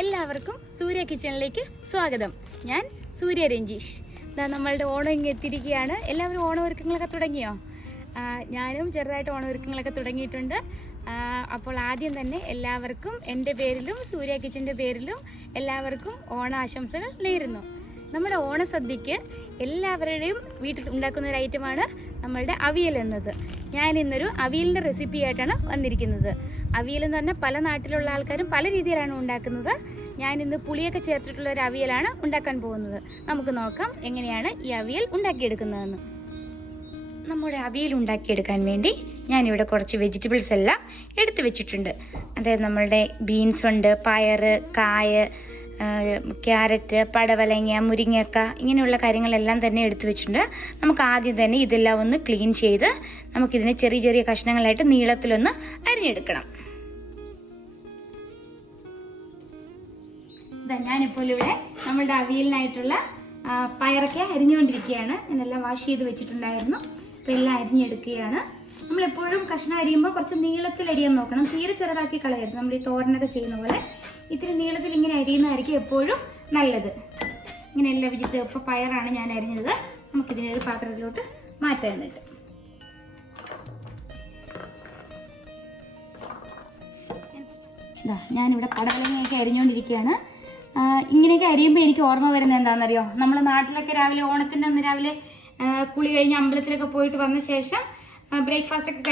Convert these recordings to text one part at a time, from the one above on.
എല്ലാവർക്കും സൂര്യ കിച്ചണിലേക്ക് സ്വാഗതം. ഞാൻ സൂര്യ രഞ്ജീഷ്. നമ്മളുടെ ഓണം ഇങ്ങ് എത്തിയിരിക്കുകയാണ്. എല്ലാവരും ഓണമൊരുക്കങ്ങളൊക്കെ തുടങ്ങിയോ? ഞാനും ചെറുതായിട്ട് ഓണമൊരുക്കങ്ങളൊക്കെ തുടങ്ങിയിട്ടുണ്ട്. അപ്പോൾ ആദ്യം തന്നെ എല്ലാവർക്കും എൻ്റെ പേരിലും സൂര്യ കിച്ചൻ്റെ പേരിലും എല്ലാവർക്കും ഓണാശംസകൾ നേരുന്നു. നമ്മുടെ ഓണസദ്യക്ക് എല്ലാവരുടെയും വീട്ടിൽ ഉണ്ടാക്കുന്ന ഒരു ഐറ്റമാണ് നമ്മളുടെ അവിയൽ എന്നത്. ഞാൻ ഇന്നൊരു അവിയലിൻ്റെ റെസിപ്പി ആയിട്ടാണ് വന്നിരിക്കുന്നത്. അവിയൽ എന്ന് പറഞ്ഞാൽ പല നാട്ടിലുള്ള ആൾക്കാരും പല രീതിയിലാണ് ഉണ്ടാക്കുന്നത്. ഞാനിന്ന് പുളിയൊക്കെ ചേർത്തിട്ടുള്ള ഒരു അവിയലാണ് ഉണ്ടാക്കാൻ പോകുന്നത്. നമുക്ക് നോക്കാം എങ്ങനെയാണ് ഈ അവിയൽ ഉണ്ടാക്കിയെടുക്കുന്നതെന്ന്. നമ്മുടെ അവിയൽ ഉണ്ടാക്കിയെടുക്കാൻ വേണ്ടി ഞാനിവിടെ കുറച്ച് വെജിറ്റബിൾസ് എല്ലാം എടുത്തു വെച്ചിട്ടുണ്ട്. അതായത് നമ്മളുടെ ബീൻസ് ഉണ്ട്, പയറ്, കായ്, ക്യാരറ്റ്, പടവലങ്ങ, മുരിങ്ങക്ക, ഇങ്ങനെയുള്ള കാര്യങ്ങളെല്ലാം തന്നെ എടുത്തു വെച്ചിട്ടുണ്ട്. നമുക്ക് ആദ്യം തന്നെ ഇതെല്ലാം ഒന്ന് ക്ലീൻ ചെയ്ത് നമുക്കിതിനെ ചെറിയ ചെറിയ കഷ്ണങ്ങളായിട്ട് നീളത്തിലൊന്ന് അരിഞ്ഞെടുക്കണം. ഞാനിപ്പോൾ ഇവിടെ നമ്മളുടെ അവിയലിനായിട്ടുള്ള പയറൊക്കെ അരിഞ്ഞുകൊണ്ടിരിക്കുകയാണ്. ഞാനെല്ലാം വാഷ് ചെയ്ത് വെച്ചിട്ടുണ്ടായിരുന്നു. അപ്പോൾ എല്ലാം അരിഞ്ഞെടുക്കുകയാണ്. നമ്മളെപ്പോഴും കഷ്ണം അരിയുമ്പോൾ കുറച്ച് നീളത്തിൽ അരിയാൻ നോക്കണം. തീരെ ചെറുതാക്കി കളയരുത്. നമ്മൾ ഈ തോരനൊക്കെ ചെയ്യുന്ന പോലെ ഇത്തിരി നീളത്തിൽ ഇങ്ങനെ അരിയുന്നതായിരിക്കും എപ്പോഴും നല്ലത്. ഇങ്ങനെ എല്ലാ വെജിറ്റബിൾ ഇപ്പോൾ പയറാണ് ഞാൻ അരിഞ്ഞത്. നമുക്കിതിനെ ഒരു പാത്രത്തിലോട്ട് മാറ്റാൻ. എന്നിട്ട് ഞാനിവിടെ പടവലങ്ങയൊക്കെ അരിഞ്ഞുകൊണ്ടിരിക്കുകയാണ്. ഇങ്ങനെയൊക്കെ അരിയുമ്പോൾ എനിക്ക് ഓർമ്മ വരുന്നത് എന്താണെന്നറിയോ? നമ്മളെ നാട്ടിലൊക്കെ രാവിലെ ഓണത്തിൻ്റെ അന്ന് രാവിലെ കുളി കഴിഞ്ഞ് അമ്പലത്തിലൊക്കെ പോയിട്ട് വന്ന ശേഷം ബ്രേക്ക്ഫാസ്റ്റ് ഒക്കെ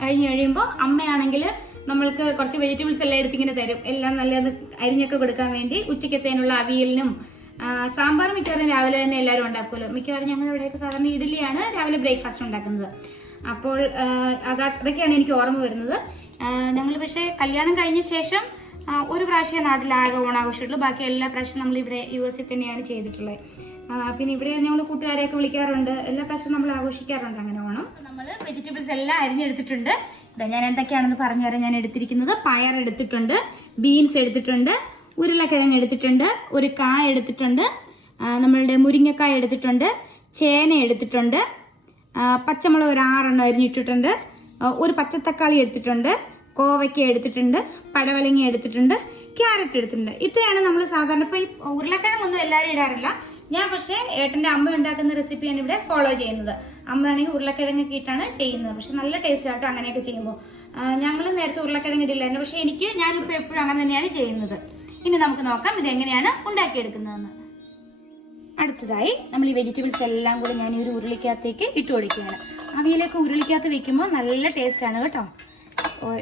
കഴിഞ്ഞ് കഴിയുമ്പോൾ അമ്മയാണെങ്കിൽ നമ്മൾക്ക് കുറച്ച് വെജിറ്റബിൾസ് എല്ലാം എടുത്തിങ്ങനെ തരും. എല്ലാം നല്ലത് അരിഞ്ഞൊക്കെ കൊടുക്കാൻ വേണ്ടി. ഉച്ചക്കത്തേനുള്ള അവിയലിനും സാമ്പാറും മിക്കവാറും രാവിലെ തന്നെ എല്ലാവരും ഉണ്ടാക്കുമല്ലോ. മിക്കവാറും ഞങ്ങൾ ഇവിടെയൊക്കെ സാധാരണ ഇഡ്ഡലിയാണ് രാവിലെ ബ്രേക്ക്ഫാസ്റ്റ് ഉണ്ടാക്കുന്നത്. അപ്പോൾ അതൊക്കെയാണ് എനിക്ക് ഓർമ്മ വരുന്നത്. ഞങ്ങൾ പക്ഷേ കല്യാണം കഴിഞ്ഞ ശേഷം ഒരു പ്രാവശ്യം നാട്ടിലാകെ ഓണാഘോഷമുള്ളൂ. ബാക്കി എല്ലാ പ്രാവശ്യവും നമ്മൾ ഇവിടെ US തന്നെയാണ് ചെയ്തിട്ടുള്ളത്. പിന്നെ ഇവിടെ ഞങ്ങൾ കൂട്ടുകാരെയൊക്കെ വിളിക്കാറുണ്ട്. എല്ലാ പ്രാവശ്യവും നമ്മൾ ആഘോഷിക്കാറുണ്ട് അങ്ങനെ ഓണം. നമ്മൾ വെജിറ്റബിൾസ് എല്ലാം അരിഞ്ഞെടുത്തിട്ടുണ്ട്. ഞാൻ എന്തൊക്കെയാണെന്ന് പറഞ്ഞുതരാം. ഞാൻ എടുത്തിരിക്കുന്നത് പയർ എടുത്തിട്ടുണ്ട്, ബീൻസ് എടുത്തിട്ടുണ്ട്, ഉരുളക്കിഴങ്ങ് എടുത്തിട്ടുണ്ട്, ഒരു കായ എടുത്തിട്ടുണ്ട്, നമ്മളുടെ മുരിങ്ങക്കായ എടുത്തിട്ടുണ്ട്, ചേന എടുത്തിട്ടുണ്ട്, പച്ചമുളക് ഒരു 6 അരിഞ്ഞിട്ടിട്ടുണ്ട്, ഒരു പച്ചത്തക്കാളി എടുത്തിട്ടുണ്ട്, കോവയ്ക്ക എടുത്തിട്ടുണ്ട്, പടവലങ്ങ എടുത്തിട്ടുണ്ട്, ക്യാരറ്റ് എടുത്തിട്ടുണ്ട്. ഇത്രയാണ് നമ്മൾ സാധാരണ. ഇപ്പോൾ ഈ ഉരുളക്കിഴങ്ങൊന്നും എല്ലാവരും ഇടാറില്ല. ഞാൻ പക്ഷേ ഏട്ടൻ്റെ അമ്മ ഉണ്ടാക്കുന്ന റെസിപ്പിയാണ് ഇവിടെ ഫോളോ ചെയ്യുന്നത്. അമ്മയാണെങ്കിൽ ഉരുളക്കിഴങ്ങൊക്കെ ഇട്ടാണ് ചെയ്യുന്നത്. പക്ഷെ നല്ല ടേസ്റ്റ് ആട്ടോ അങ്ങനെയൊക്കെ ചെയ്യുമ്പോൾ. ഞങ്ങൾ നേരത്തെ ഉരുളക്കിഴങ്ങ് ഇടില്ലായിരുന്നു. പക്ഷേ ഞാനിപ്പോൾ എപ്പോഴും അങ്ങനെ തന്നെയാണ് ചെയ്യുന്നത്. ഇനി നമുക്ക് നോക്കാം ഇതെങ്ങനെയാണ് ഉണ്ടാക്കിയെടുക്കുന്നതെന്ന്. അടുത്തതായി നമ്മൾ ഈ വെജിറ്റബിൾസ് എല്ലാം കൂടി ഞാൻ ഈ ഒരു ഉരുളിക്കകത്തേക്ക് ഇട്ട് കൊടുക്കുകയാണ്. അവിയലൊക്കെ ഉരുളിക്കകത്ത് വെക്കുമ്പോൾ നല്ല ടേസ്റ്റാണ് കേട്ടോ.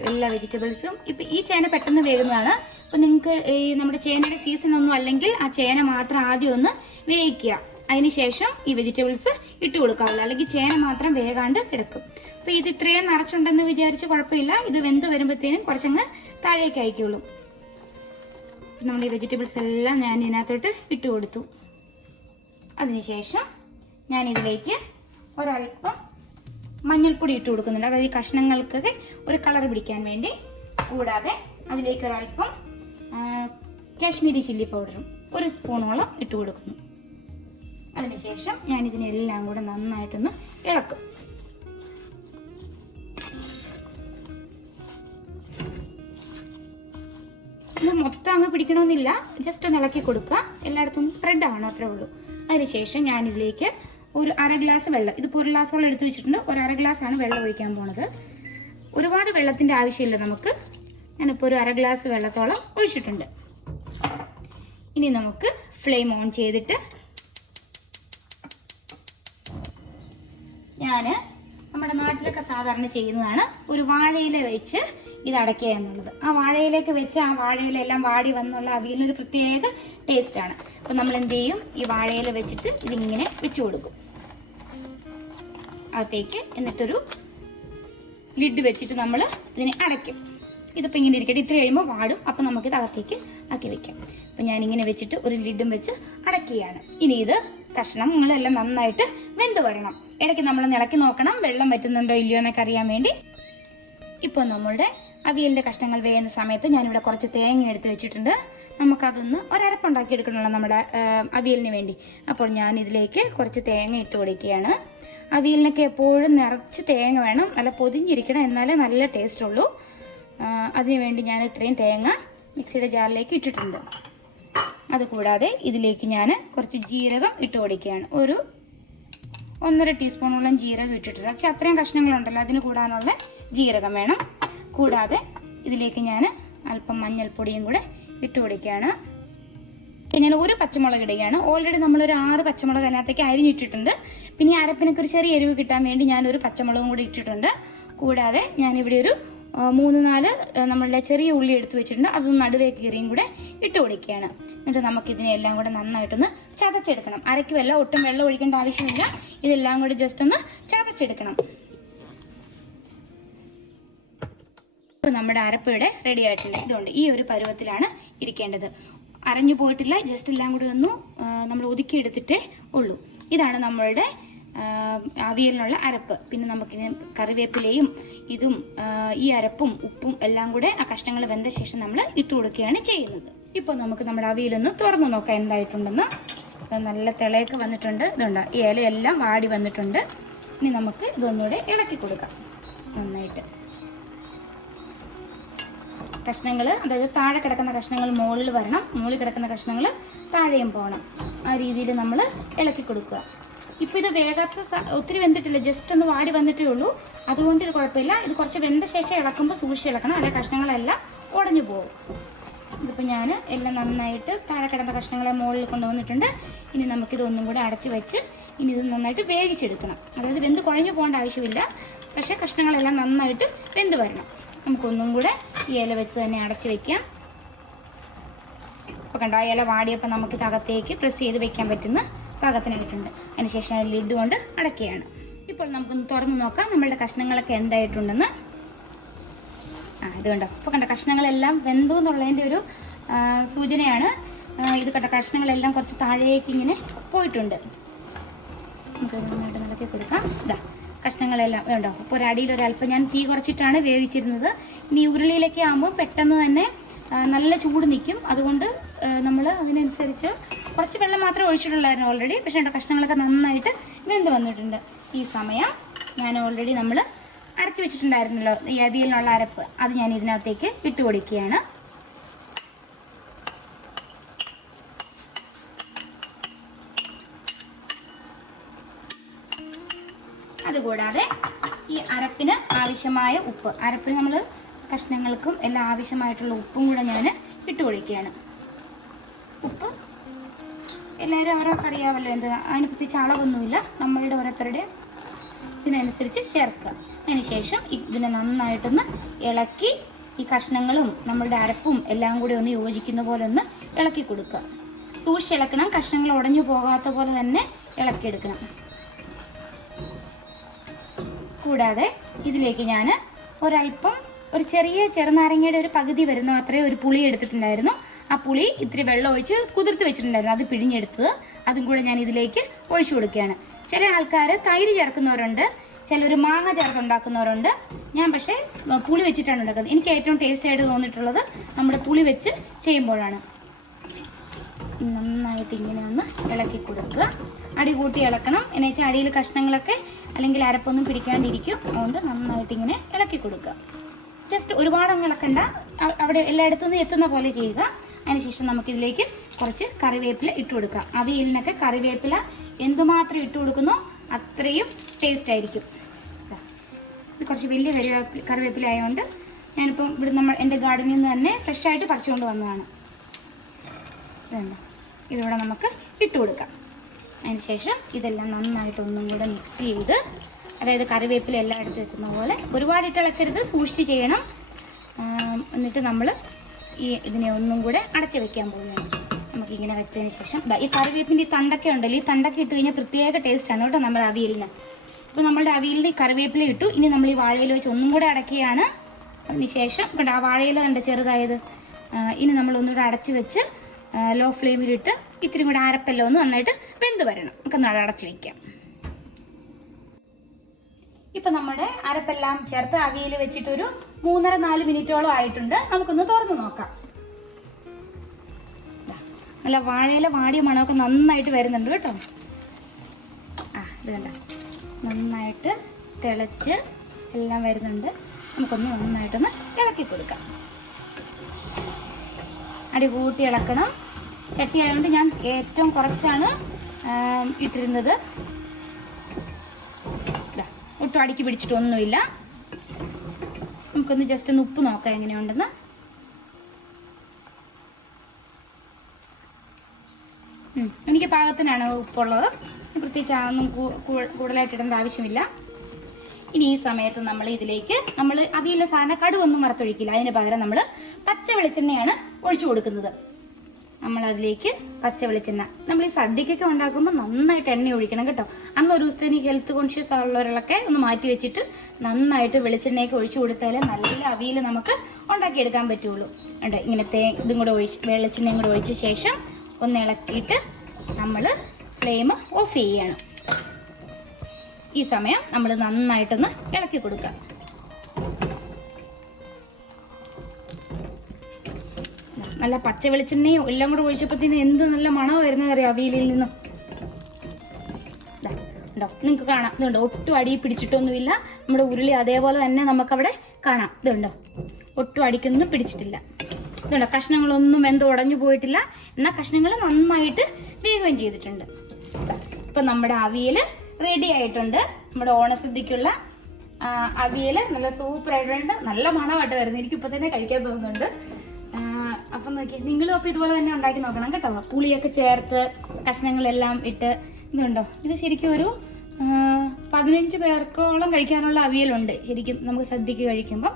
എല്ലാ വെജിറ്റബിൾസും ഇപ്പം ഈ ചേന പെട്ടെന്ന് വേകുന്നതാണ്. അപ്പം നിങ്ങൾക്ക് ഈ നമ്മുടെ ചേനയുടെ സീസൺ ഒന്നും അല്ലെങ്കിൽ ആ ചേന മാത്രം ആദ്യം ഒന്ന് വേവിക്കുക. അതിനുശേഷം ഈ വെജിറ്റബിൾസ് ഇട്ട് കൊടുക്കാവുള്ളൂ. അല്ലെങ്കിൽ ചേന മാത്രം വേകാണ്ട് കിടക്കും. അപ്പോൾ ഇത് ഇത്രയും നിറച്ചുണ്ടെന്ന് വിചാരിച്ച് കുഴപ്പമില്ല. ഇത് വെന്ത് വരുമ്പോഴത്തേനും കുറച്ചങ്ങ് താഴേക്ക് അയക്കുള്ളൂ. നമ്മൾ ഈ വെജിറ്റബിൾസ് എല്ലാം ഞാൻ ഇതിനകത്തോട്ട് ഇട്ട് കൊടുത്തു. അതിനുശേഷം ഞാനിതിലേക്ക് ഒരൽപ്പം മഞ്ഞൾപ്പൊടി ഇട്ട് കൊടുക്കുന്നുണ്ട്. അതായത് ഈ കഷ്ണങ്ങൾക്കൊക്കെ ഒരു കളർ പിടിക്കാൻ വേണ്ടി. കൂടാതെ അതിലേക്ക് ഒരൽപ്പം കാശ്മീരി ചില്ലി പൗഡറും 1 സ്പൂണോളം ഇട്ട് കൊടുക്കുന്നു. അതിനുശേഷം ഞാൻ ഇതിനെല്ലാം കൂടെ നന്നായിട്ടൊന്ന് ഇളക്കും. ഇത് മൊത്തം അങ്ങ് പിടിക്കണമെന്നില്ല. ജസ്റ്റ് ഒന്ന് ഇളക്കി കൊടുക്കുക. എല്ലായിടത്തും സ്പ്രെഡ് ആവണം, അത്രേ ഉള്ളൂ. അതിനുശേഷം ഞാനിതിലേക്ക് ഒരു 1/2 ഗ്ലാസ് വെള്ളം, ഇതിപ്പോൾ 1 ഗ്ലാസ് വെള്ളം എടുത്ത് വെച്ചിട്ടുണ്ട്. ഒരു 1/2 ഗ്ലാസ്സാണ് വെള്ളം ഒഴിക്കാൻ പോണത്. ഒരുപാട് വെള്ളത്തിൻ്റെ ആവശ്യമില്ല നമുക്ക്. ഞാനിപ്പോൾ ഒരു 1/2 ഗ്ലാസ് വെള്ളത്തോളം ഒഴിച്ചിട്ടുണ്ട്. ഇനി നമുക്ക് ഫ്ലെയിം ഓൺ ചെയ്തിട്ട് നമ്മുടെ നാട്ടിലൊക്കെ സാധാരണ ചെയ്യുന്നതാണ് ഒരു വാഴയില വെച്ച് ഇത് അടയ്ക്കുക എന്നുള്ളത്. ആ വാഴയിലേക്ക് വെച്ച് ആ വാഴയില എല്ലാം വാടി വന്നുള്ള അവിയലിനൊരു പ്രത്യേക ടേസ്റ്റാണ്. അപ്പം നമ്മൾ എന്ത് ചെയ്യും? ഈ വാഴയില വെച്ചിട്ട് ഇതിങ്ങനെ വെച്ച് കൊടുക്കും അകത്തേക്ക്. എന്നിട്ടൊരു ലിഡ് വെച്ചിട്ട് നമ്മൾ ഇതിനെ അടയ്ക്കും. ഇതിപ്പോൾ ഇങ്ങനെ ഇരിക്കട്ടെ. ഇത്ര കഴിയുമ്പോൾ വാടും. അപ്പം നമുക്കിത് അകത്തേക്ക് ആക്കി വെക്കാം. അപ്പം ഞാനിങ്ങനെ വെച്ചിട്ട് ഒരു ലിഡും വെച്ച് അടയ്ക്കുകയാണ്. ഇനി ഇത് കഷ്ണങ്ങളെല്ലാം നന്നായിട്ട് വെന്ത് വരണം. ഇടയ്ക്ക് നമ്മൾ ഇളക്കി നോക്കണം വെള്ളം വറ്റുന്നുണ്ടോ ഇല്ലയോ എന്നൊക്കെ അറിയാൻ വേണ്ടി. ഇപ്പോൾ നമ്മളുടെ അവിയലിൻ്റെ കഷ്ണങ്ങൾ വേകുന്ന സമയത്ത് ഞാനിവിടെ കുറച്ച് തേങ്ങ എടുത്ത് വെച്ചിട്ടുണ്ട്. നമുക്കതൊന്ന് ഒരരപ്പുണ്ടാക്കി എടുക്കണമല്ലോ നമ്മുടെ അവിയലിന് വേണ്ടി. അപ്പോൾ ഞാനിതിലേക്ക് കുറച്ച് തേങ്ങ ഇട്ട് കൊടുക്കുകയാണ്. അവിയലിനൊക്കെ എപ്പോഴും നിറച്ച് തേങ്ങ വേണം. നല്ല പൊതിഞ്ഞിരിക്കണം, എന്നാലേ നല്ല ടേസ്റ്റ് ഉള്ളൂ. അതിനുവേണ്ടി ഞാൻ ഇത്രയും തേങ്ങ മിക്സിയുടെ ജാറിലേക്ക് ഇട്ടിട്ടുണ്ട്. അതുകൂടാതെ ഇതിലേക്ക് ഞാൻ കുറച്ച് ജീരകം ഇട്ട് കൊടുക്കുകയാണ്. ഒരു 1.5 ടീസ്പൂണോളം ജീരകം ഇട്ടിട്ടുണ്ട്. പക്ഷേ അത്രയും കഷ്ണങ്ങളുണ്ടല്ലോ, അതിന് കൂടാനുള്ള ജീരകം വേണം. കൂടാതെ ഇതിലേക്ക് ഞാൻ അല്പം മഞ്ഞൾപ്പൊടിയും കൂടെ ഇട്ട് കൊടുക്കുകയാണ്. ഞാൻ ഒരു പച്ചമുളക് ഇടുകയാണ്. ഓൾറെഡി നമ്മളൊരു 6 പച്ചമുളക് അതിനകത്തേക്ക് അരിഞ്ഞിട്ടിട്ടുണ്ട്. പിന്നെ അരപ്പിനൊക്കെ ഒരു ചെറിയ എരിവ് കിട്ടാൻ വേണ്ടി ഞാനൊരു പച്ചമുളകും കൂടി ഇട്ടിട്ടുണ്ട്. കൂടാതെ ഞാനിവിടെ ഒരു 3-4 നമ്മളുടെ ചെറിയ ഉള്ളി എടുത്ത് വെച്ചിട്ടുണ്ട്. അതൊന്ന് നടുവേ കീറിയും കൂടെ ഇട്ട് കൊടുക്കുകയാണ്. എന്നിട്ട് നമുക്കിതിനെല്ലാം കൂടെ നന്നായിട്ടൊന്ന് ചതച്ചെടുക്കണം. അരയ്ക്കുമല്ല, ഒട്ടും വെള്ളം ഒഴിക്കേണ്ട ആവശ്യമില്ല. ഇതെല്ലാം കൂടി ജസ്റ്റ് ഒന്ന് ചതച്ചെടുക്കണം. ഇപ്പോൾ നമ്മുടെ അരപ്പ് ഇവിടെ റെഡി ആയിട്ടുണ്ട്. ഇതുകൊണ്ട് ഈ ഒരു പരുവത്തിലാണ് ഇരിക്കേണ്ടത്. അരഞ്ഞു പോയിട്ടില്ല, ജസ്റ്റ് എല്ലാം കൂടി ഒന്ന് നമ്മൾ ഒതുക്കിയെടുത്തിട്ടേ ഉള്ളൂ. ഇതാണ് നമ്മളുടെ അവിയലിനുള്ള അരപ്പ്. പിന്നെ നമുക്കിന് കറിവേപ്പിലയും ഇതും ഈ അരപ്പും ഉപ്പും എല്ലാം കൂടെ ആ കഷ്ണങ്ങൾ വെന്ത ശേഷം നമ്മൾ ഇട്ട് കൊടുക്കുകയാണ് ചെയ്യുന്നത്. ഇപ്പോൾ നമുക്ക് നമ്മുടെ അവിയലൊന്ന് തുറന്നു നോക്കാം എന്തായിട്ടുണ്ടെന്ന്. നല്ല തിളയൊക്കെ വന്നിട്ടുണ്ട്. ഇതുണ്ട്, ഈ ഇലയെല്ലാം വാടി വന്നിട്ടുണ്ട്. ഇനി നമുക്ക് ഇതൊന്നുകൂടെ ഇളക്കി കൊടുക്കാം നന്നായിട്ട്. കഷ്ണങ്ങൾ, അതായത് താഴെ കിടക്കുന്ന കഷ്ണങ്ങൾ മുകളിൽ വരണം, മുകളിൽ കിടക്കുന്ന കഷ്ണങ്ങൾ താഴെയും പോകണം. ആ രീതിയിൽ നമ്മൾ ഇളക്കി കൊടുക്കുക. ഇപ്പോൾ ഇത് വേഗാത്ത ഒത്തിരി വെന്തിട്ടില്ല, ജസ്റ്റ് ഒന്ന് വാടി വന്നിട്ടേ ഉള്ളൂ. അതുകൊണ്ട് ഇത് കുഴപ്പമില്ല. ഇത് കുറച്ച് വെന്ത ശേഷം ഇളക്കുമ്പോൾ സൂക്ഷിച്ച് ഇളക്കണം, അല്ലെ കഷ്ണങ്ങളെല്ലാം ഉടഞ്ഞു പോകും. ഇതിപ്പോൾ ഞാൻ എല്ലാം നന്നായിട്ട് താഴെ കിടന്ന കഷ്ണങ്ങളെ മുകളിൽ കൊണ്ടുവന്നിട്ടുണ്ട്. ഇനി നമുക്കിത് ഒന്നും കൂടെ അടച്ച് വെച്ച് ഇനി ഇത് നന്നായിട്ട് വേവിച്ചെടുക്കണം. അതായത് വെന്ത് കുഴഞ്ഞു പോകേണ്ട ആവശ്യമില്ല, പക്ഷേ കഷ്ണങ്ങളെല്ലാം നന്നായിട്ട് വെന്ത് വരണം. നമുക്കൊന്നും കൂടെ ഈ ഇല വെച്ച് തന്നെ അടച്ച് വയ്ക്കാം. അപ്പോൾ കണ്ടോ, ആ ഇല വാടിയപ്പോൾ നമുക്ക് അകത്തേക്ക് പ്രസ് ചെയ്ത് വെക്കാൻ പറ്റുന്ന പാകത്തിനായിട്ടുണ്ട്. അതിനുശേഷം ലിഡ് കൊണ്ട് അടയ്ക്കുകയാണ്. ഇപ്പോൾ നമുക്കൊന്ന് തുറന്ന് നോക്കാം നമ്മളുടെ കഷ്ണങ്ങളൊക്കെ എന്തായിട്ടുണ്ടെന്ന്. ഇത് കണ്ടോ, ഇപ്പോൾ കണ്ട കഷ്ണങ്ങളെല്ലാം വെന്തു എന്നുള്ളതിൻ്റെ ഒരു സൂചനയാണ്. ഇത് കണ്ട കഷ്ണങ്ങളെല്ലാം കുറച്ച് താഴേക്ക് ഇങ്ങനെ പോയിട്ടുണ്ട്. നമുക്ക് നന്നായിട്ട് നടത്തി കൊടുക്കാം. ഇതാ കഷ്ണങ്ങളെല്ലാം ഇതുണ്ടോ. അപ്പോൾ ഒരടിയിലൊരല്പം ഞാൻ തീ കുറച്ചിട്ടാണ് വേവിച്ചിരുന്നത്. ഇനി ഉരുളിയിലൊക്കെ ആകുമ്പോൾ പെട്ടെന്ന് തന്നെ നല്ല ചൂട് നിൽക്കും. അതുകൊണ്ട് നമ്മൾ അതിനനുസരിച്ച് കുറച്ച് വെള്ളം മാത്രമേ ഒഴിച്ചിട്ടുള്ളായിരുന്നു ഓൾറെഡി. പക്ഷേ കഷ്ണങ്ങളൊക്കെ നന്നായിട്ട് വെന്ത് വന്നിട്ടുണ്ട്. ഈ സമയം ഞാൻ ഓൾറെഡി നമ്മൾ അരച്ച് വെച്ചിട്ടുണ്ടായിരുന്നല്ലോ ഈ അവിയലിനുള്ള അരപ്പ്, അത് ഞാൻ ഇതിനകത്തേക്ക് ഇട്ട് കൊടുക്കുകയാണ്. അതുകൂടാതെ ഈ അരപ്പിന് ആവശ്യമായ ഉപ്പ്, അരപ്പിന് നമ്മൾ കഷ്ണങ്ങൾക്കും എല്ലാം ആവശ്യമായിട്ടുള്ള ഉപ്പും കൂടെ ഞാൻ ഇട്ട് കൊടുക്കുകയാണ്. ഉപ്പ് എല്ലാവരും ഓരോക്കെ അറിയാമല്ലോ, എന്ത് അതിന് പ്രത്യേകിച്ച് അളവൊന്നുമില്ല, നമ്മളുടെ ഓരോരുത്തരുടെ ഇതിനനുസരിച്ച് ചേർക്കുക. അതിനുശേഷം ഇതിനെ നന്നായിട്ടൊന്ന് ഇളക്കി ഈ കഷ്ണങ്ങളും നമ്മളുടെ അരപ്പും എല്ലാം കൂടി ഒന്ന് യോജിക്കുന്ന പോലെ ഒന്ന് ഇളക്കി കൊടുക്കുക. സൂക്ഷിച്ചിളക്കണം, കഷ്ണങ്ങൾ ഉടഞ്ഞു പോകാത്ത പോലെ തന്നെ ഇളക്കിയെടുക്കണം. കൂടാതെ ഇതിലേക്ക് ഞാൻ ഒരല്പം ഒരു ചെറിയ ചെറുനാരങ്ങയുടെ ഒരു പകുതി വരുന്ന അത്രയും ഒരു പുളി എടുത്തിട്ടുണ്ടായിരുന്നു. ആ പുളി ഇത്തിരി വെള്ളം ഒഴിച്ച് കുതിർത്ത് വെച്ചിട്ടുണ്ടായിരുന്നു, അത് പിഴിഞ്ഞെടുത്തത് അതും കൂടെ ഞാൻ ഇതിലേക്ക് ഒഴിച്ചു കൊടുക്കുകയാണ്. ചില ആൾക്കാർ തൈര് ചേർക്കുന്നവരുണ്ട്, ചിലർ മാങ്ങ ചേർത്തുണ്ടാക്കുന്നവരുണ്ട്. ഞാൻ പക്ഷേ പുളി വെച്ചിട്ടാണ് ഉണ്ടാക്കുന്നത്. എനിക്ക് ഏറ്റവും ടേസ്റ്റ് ആയിട്ട് തോന്നിയിട്ടുള്ളത് നമ്മുടെ പുളി വെച്ച് ചെയ്യുമ്പോഴാണ്. നന്നായിട്ട് ഇങ്ങനെ ഒന്ന് ഇളക്കി കൊടുക്കുക. അടി കൂട്ടി ഇളക്കണം, എന്ന് വെച്ചാൽ അടിയിൽ കഷ്ണങ്ങളൊക്കെ അല്ലെങ്കിൽ അരപ്പൊന്നും പിടിക്കാണ്ടിരിക്കും. അതുകൊണ്ട് നന്നായിട്ട് ഇങ്ങനെ ഇളക്കി കൊടുക്കുക. ജസ്റ്റ് ഒരുപാട് അങ്ങ് ഇളക്കണ്ട, അവിടെ എല്ലായിടത്തുനിന്ന് എത്തുന്ന പോലെ ചെയ്യുക. അതിനുശേഷം നമുക്കിതിലേക്ക് കുറച്ച് കറിവേപ്പില ഇട്ട് കൊടുക്കാം. അവിയലിനൊക്കെ കറിവേപ്പില എന്തുമാത്രം ഇട്ട് കൊടുക്കുന്നോ അത്രയും ടേസ്റ്റ് ആയിരിക്കും. ഇത് കുറച്ച് വലിയ കറിവേപ്പില ആയതുകൊണ്ട് ഞാനിപ്പം ഇവിടെ എൻ്റെ ഗാർഡനിൽ നിന്ന് തന്നെ ഫ്രഷായിട്ട് പറിച്ചുകൊണ്ട് വന്നതാണ്. ഇതിവിടെ നമുക്ക് ഇട്ട് കൊടുക്കാം. അതിനുശേഷം ഇതെല്ലാം നന്നായിട്ട് ഒന്നും കൂടെ മിക്സ് ചെയ്ത്, അതായത് കറിവേപ്പില എല്ലാം എടുത്ത് വെക്കുന്ന പോലെ ഒരുപാട് ഇട്ടിളക്കരുത്, സൂക്ഷിച്ച് ചെയ്യണം. എന്നിട്ട് നമ്മൾ ഇതിനെ ഒന്നും കൂടെ അടച്ചു വെക്കാൻ പോവുകയാണ്. നമുക്കിങ്ങനെ വെച്ചതിന് ശേഷം ഈ കറിവേപ്പിൻ്റെ ഈ തണ്ടൊക്കെ ഉണ്ടല്ലോ, ഈ തണ്ടൊക്കെ ഇട്ട് കഴിഞ്ഞാൽ പ്രത്യേക ടേസ്റ്റാണ് കേട്ടോ നമ്മുടെ അവിയലിന്. ഇപ്പോൾ നമ്മളുടെ അവിയലിൽ ഈ കറിവേപ്പില ഇട്ടു. ഇനി നമ്മൾ ഈ വാഴയില വെച്ച് ഒന്നും കൂടെ അടയ്ക്കുകയാണ്. അതിന് ശേഷം കണ്ടോ ആ വാഴയില കണ്ട ചെറുതായത്. ഇനി നമ്മളൊന്നുകൂടെ അടച്ചു വെച്ച് ലോ ഫ്ലെയിമിലിട്ട് ഇത്തിരി കൂടെ അരപ്പെല്ലാം ഒന്ന് നന്നായിട്ട് വെന്ത് വരണം. നമുക്കൊന്ന് അടച്ചു വയ്ക്കാം. ഇപ്പം നമ്മുടെ അരപ്പെല്ലാം ചേർത്ത് അവിയൽ വെച്ചിട്ടൊരു 3-4 മിനിറ്റോളം ആയിട്ടുണ്ട്. നമുക്കൊന്ന് തുറന്ന് നോക്കാം. നല്ല വാഴയില വാടിയ മണമൊക്കെ നന്നായിട്ട് വരുന്നുണ്ട് കേട്ടോ. ഇത് കണ്ട നന്നായിട്ട് തിളച്ച് എല്ലാം വരുന്നുണ്ട്. നമുക്കൊന്ന് നന്നായിട്ടൊന്ന് ഇളക്കി കൊടുക്കാം. അടി കൂട്ടി ഇളക്കണം. ചട്ടി ആയതുകൊണ്ട് ഞാൻ ഏറ്റവും കുറച്ചാണ് ഇട്ടിരുന്നത്. ഒട്ടും അടിക്ക് പിടിച്ചിട്ടൊന്നുമില്ല. നമുക്കൊന്ന് ജസ്റ്റ് ഒന്ന് ഉപ്പ് നോക്കാം എങ്ങനെയുണ്ടെന്ന്. എനിക്ക് പാകത്തിനാണ് ഉപ്പുള്ളത്. പ്രത്യേകിച്ച് ഒന്നും കൂടുതലായിട്ട് ഇടേണ്ട ആവശ്യമില്ല. ഇനി ഈ സമയത്ത് നമ്മൾ ഇതിലേക്ക് അവിയലിലെ സാധനം കടുകൊന്നും വറുത്തൊഴിക്കില്ല. അതിന് പകരം നമ്മൾ പച്ച വെളിച്ചെണ്ണയാണ് ഒഴിച്ചു കൊടുക്കുന്നത്. നമ്മളതിലേക്ക് പച്ച വെളിച്ചെണ്ണ, നമ്മൾ ഈ സദ്യക്കൊക്കെ ഉണ്ടാക്കുമ്പോൾ നന്നായിട്ട് എണ്ണ ഒഴിക്കണം കേട്ടോ. അന്ന് ഒരു ദിവസത്തേന് ഹെൽത്ത് കോൺഷ്യസ് ഉള്ളവരൊക്കെ ഒന്ന് മാറ്റി വെച്ചിട്ട് നന്നായിട്ട് വെളിച്ചെണ്ണയൊക്കെ ഒഴിച്ചു കൊടുത്താലേ നല്ല അവിയൽ നമുക്ക് ഉണ്ടാക്കിയെടുക്കാൻ പറ്റുള്ളൂ. ഉണ്ട് ഇങ്ങനെ ഇതും കൂടെ വെളിച്ചെണ്ണയും കൂടെ ഒഴിച്ച ശേഷം ഒന്ന് ഇളക്കിയിട്ട് നമ്മൾ ഫ്ലെയിം ഓഫ് ചെയ്യണം. ഈ സമയം നമ്മൾ നന്നായിട്ടൊന്ന് ഇളക്കി കൊടുക്കുക. നല്ല പച്ച വെളിച്ചെണ്ണയും എല്ലാം കൂടെ ഒഴിച്ചപ്പോഴത്തേന് എന്ത് നല്ല മണം വരുന്നതറിയാം അവിയലിൽ നിന്നും. ഉണ്ടോ, നിങ്ങൾക്ക് കാണാം. ഇതുണ്ടോ, ഒട്ടും അടി പിടിച്ചിട്ടൊന്നുമില്ല. നമ്മുടെ ഉരുളി അതേപോലെ തന്നെ നമുക്കവിടെ കാണാം. ഇതുണ്ടോ, ഒട്ടും അടിക്കൊന്നും പിടിച്ചിട്ടില്ല. ഇതുണ്ടോ, കഷ്ണങ്ങളൊന്നും വെന്ത് ഉടഞ്ഞു പോയിട്ടില്ല. എന്നാൽ കഷ്ണങ്ങൾ നന്നായിട്ട് വേഗം ചെയ്തിട്ടുണ്ട്. ഇപ്പം നമ്മുടെ അവിയൽ റെഡി ആയിട്ടുണ്ട്. നമ്മുടെ ഓണസദ്യക്കുള്ള അവിയൽ നല്ല സൂപ്പർ ആയിട്ടുണ്ട്. നല്ല മണമായിട്ട് വരുന്നത്. എനിക്കിപ്പോൾ തന്നെ കഴിക്കാൻ തോന്നുന്നുണ്ട്. അപ്പം നോക്കി നിങ്ങളും അപ്പം ഇതുപോലെ തന്നെ ഉണ്ടാക്കി നോക്കണം കേട്ടോ. പുളിയൊക്കെ ചേർത്ത് കഷ്ണങ്ങളെല്ലാം ഇട്ട്. ഇതുണ്ടോ, ഇത് ശരിക്കും ഒരു 15 പേർക്കോളം കഴിക്കാനുള്ള അവിയലുണ്ട്. ശരിക്കും നമുക്ക് സദ്യക്ക് കഴിക്കുമ്പോൾ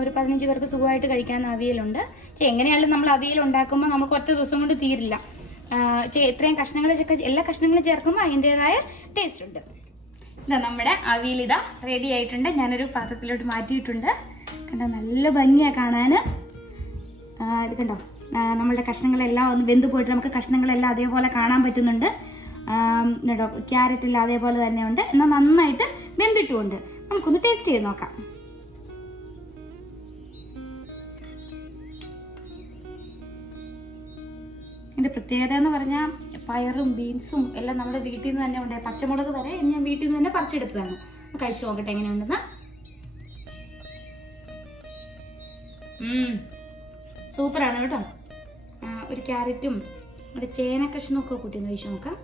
ഒരു 15 പേർക്ക് സുഖമായിട്ട് കഴിക്കാവുന്ന അവിയലുണ്ട്. എങ്ങനെയാണെങ്കിലും നമ്മൾ അവിയൽ ഉണ്ടാക്കുമ്പോൾ നമുക്ക് ഒറ്റ ദിവസം കൊണ്ട് തീരില്ല. ഇത്രയും എല്ലാ കഷ്ണങ്ങളും ചേർക്കുമ്പോൾ അതിൻ്റെതായ ടേസ്റ്റ് ഉണ്ട്. ഇതാ നമ്മുടെ അവിയൽ ഇതാ റെഡി ആയിട്ടുണ്ട്. ഞാനൊരു പാത്രത്തിലോട്ട് മാറ്റിയിട്ടുണ്ട്. കണ്ടോ, നല്ല ഭംഗിയാണ് കാണാൻ. ഇത് കണ്ടോ, നമ്മളുടെ കഷ്ണങ്ങളെല്ലാം ഒന്ന് വെന്ത് പോയിട്ട് നമുക്ക് കഷ്ണങ്ങളെല്ലാം അതേപോലെ കാണാൻ പറ്റുന്നുണ്ട്. കേട്ടോ, ക്യാരറ്റെല്ലാം അതേപോലെ തന്നെ ഉണ്ട്. എന്നാൽ നന്നായിട്ട് വെന്തിട്ടുമുണ്ട്. നമുക്കൊന്ന് ടേസ്റ്റ് ചെയ്ത് നോക്കാം. ഇതിൻ്റെ പ്രത്യേകത എന്ന് പറഞ്ഞാൽ പയറും ബീൻസും എല്ലാം നമ്മുടെ വീട്ടിൽ നിന്ന് തന്നെ ഉണ്ട്. പച്ചമുളക് വരെ ഞാൻ വീട്ടിൽ നിന്ന് തന്നെ പറിച്ചെടുത്തതാണ്. കഴിച്ചു നോക്കട്ടെ എങ്ങനെയുണ്ടെന്ന്. സൂപ്പറാണ് കേട്ടോ. ഒരു ക്യാരറ്റും ഒരു ചേന കഷ്ണമൊക്കെ കൂട്ടിയൊന്ന് കഴിച്ചു നോക്കാം.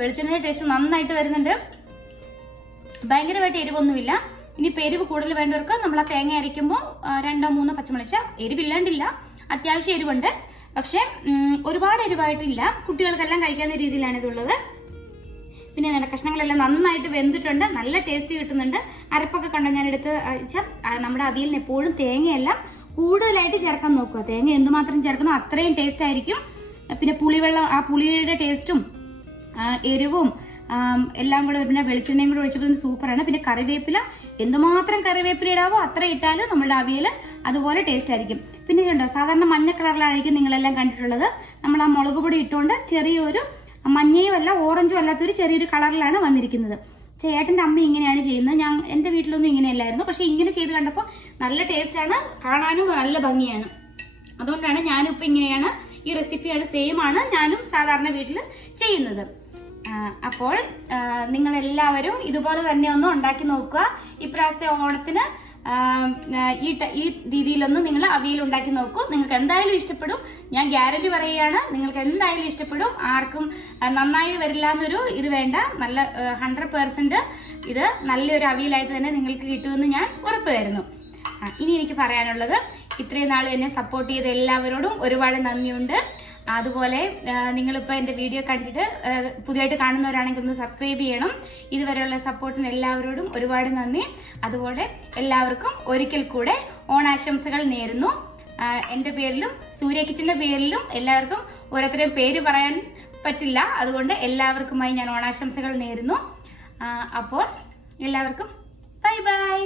വെളിച്ചെണ്ണയുടെ ടേസ്റ്റ് നന്നായിട്ട് വരുന്നുണ്ട്. ഭയങ്കരമായിട്ട് എരിവൊന്നുമില്ല. ഇനിയിപ്പോൾ എരിവ് കൂടുതൽ വേണ്ടവർക്ക് നമ്മൾ ആ തേങ്ങ അരയ്ക്കുമ്പോൾ 2-3 പച്ചമുളച്ച, എരിവില്ലാണ്ടില്ല, അത്യാവശ്യം എരിവുണ്ട്. പക്ഷേ ഒരുപാട് എരിവായിട്ടില്ല. കുട്ടികൾക്കെല്ലാം കഴിക്കാവുന്ന രീതിയിലാണ് ഇതുള്ളത്. പിന്നെ നല്ല കഷ്ണങ്ങളെല്ലാം നന്നായിട്ട് വെന്തിട്ടുണ്ട്. നല്ല ടേസ്റ്റ് കിട്ടുന്നുണ്ട്. അരപ്പൊക്കെ കണ്ടോ ഞാൻ എടുത്ത് വെച്ചാൽ നമ്മുടെ അവിയലിന് എപ്പോഴും തേങ്ങയെല്ലാം കൂടുതലായിട്ട് ചേർക്കാൻ നോക്കുക. തേങ്ങ എന്തുമാത്രം ചേർക്കുന്നോ അത്രയും ടേസ്റ്റ് ആയിരിക്കും. പിന്നെ പുളിവെള്ളം, ആ പുളിയുടെ ടേസ്റ്റും എരിവും എല്ലാം കൂടെ പിന്നെ വെളിച്ചെണ്ണയും കൂടെ ഒഴിച്ചപ്പോൾ സൂപ്പറാണ്. പിന്നെ കറിവേപ്പില, എന്തുമാത്രം കറിവേപ്പില ഇടാവോ അത്ര ഇട്ടാൽ നമ്മുടെ അവിയൽ അതുപോലെ ടേസ്റ്റ് ആയിരിക്കും. പിന്നെ കണ്ടോ, സാധാരണ മഞ്ഞ കളറിലായിരിക്കും നിങ്ങളെല്ലാം കണ്ടിട്ടുള്ളത്. നമ്മൾ ആ മുളക് പൊടി ഇട്ടുകൊണ്ട് ചെറിയൊരു മഞ്ഞയും അല്ല ഓറഞ്ചും അല്ലാത്തൊരു ചെറിയൊരു കളറിലാണ് വന്നിരിക്കുന്നത്. ചേട്ടൻ്റെ അമ്മ ഇങ്ങനെയാണ് ചെയ്യുന്നത്. എൻ്റെ വീട്ടിലൊന്നും ഇങ്ങനെയല്ലായിരുന്നു. പക്ഷെ ഇങ്ങനെ ചെയ്ത് കണ്ടപ്പോൾ നല്ല ടേസ്റ്റാണ്, കാണാനും നല്ല ഭംഗിയാണ്. അതുകൊണ്ടാണ് ഞാനും ഇപ്പം ഇങ്ങനെയാണ്, ഈ റെസിപ്പിയാണ് സെയിം ആണ് ഞാനും സാധാരണ വീട്ടിൽ ചെയ്യുന്നത്. അപ്പോൾ നിങ്ങളെല്ലാവരും ഇതുപോലെ തന്നെ ഒന്ന് ഉണ്ടാക്കി നോക്കുക. ഇപ്രാവശ്യത്തെ ഓണത്തിന് ഈ രീതിയിലൊന്ന് നിങ്ങൾ അവിയൽ ഉണ്ടാക്കി നോക്കൂ. നിങ്ങൾക്ക് എന്തായാലും ഇഷ്ടപ്പെടും. ഞാൻ ഗ്യാരണ്ടി പറയുകയാണ്, നിങ്ങൾക്ക് എന്തായാലും ഇഷ്ടപ്പെടും. ആർക്കും നന്നായി വരില്ല എന്നൊരു ഇത് വേണ്ട. നല്ല 100% ഇത് നല്ലൊരു അവിയലായിട്ട് തന്നെ നിങ്ങൾക്ക് കിട്ടുമെന്ന് ഞാൻ ഉറപ്പ് തരുന്നു. ഇനി എനിക്ക് പറയാനുള്ളത്, ഇത്രയും നാൾ എന്നെ സപ്പോർട്ട് ചെയ്ത എല്ലാവരോടും ഒരുപാട് നന്ദിയുണ്ട്. അതുപോലെ നിങ്ങളിപ്പോൾ എൻ്റെ വീഡിയോ കണ്ടിട്ട് പുതിയതായിട്ട് കാണുന്നവരാണെങ്കിൽ ഒന്ന് സബ്സ്ക്രൈബ് ചെയ്യണം. ഇതുവരെയുള്ള സപ്പോർട്ടിന് എല്ലാവരോടും ഒരുപാട് നന്ദി. അതുപോലെ എല്ലാവർക്കും ഒരിക്കൽ കൂടെ ഓണാശംസകൾ നേരുന്നു. എൻ്റെ പേരിലും സൂര്യ കിച്ചൻ്റെ പേരിലും എല്ലാവർക്കും ഓരോരുത്തരുടെയും പേര് പറയാൻ പറ്റില്ല. അതുകൊണ്ട് എല്ലാവർക്കുമായി ഞാൻ ഓണാശംസകൾ നേരുന്നു. അപ്പോൾ എല്ലാവർക്കും ബൈ ബൈ.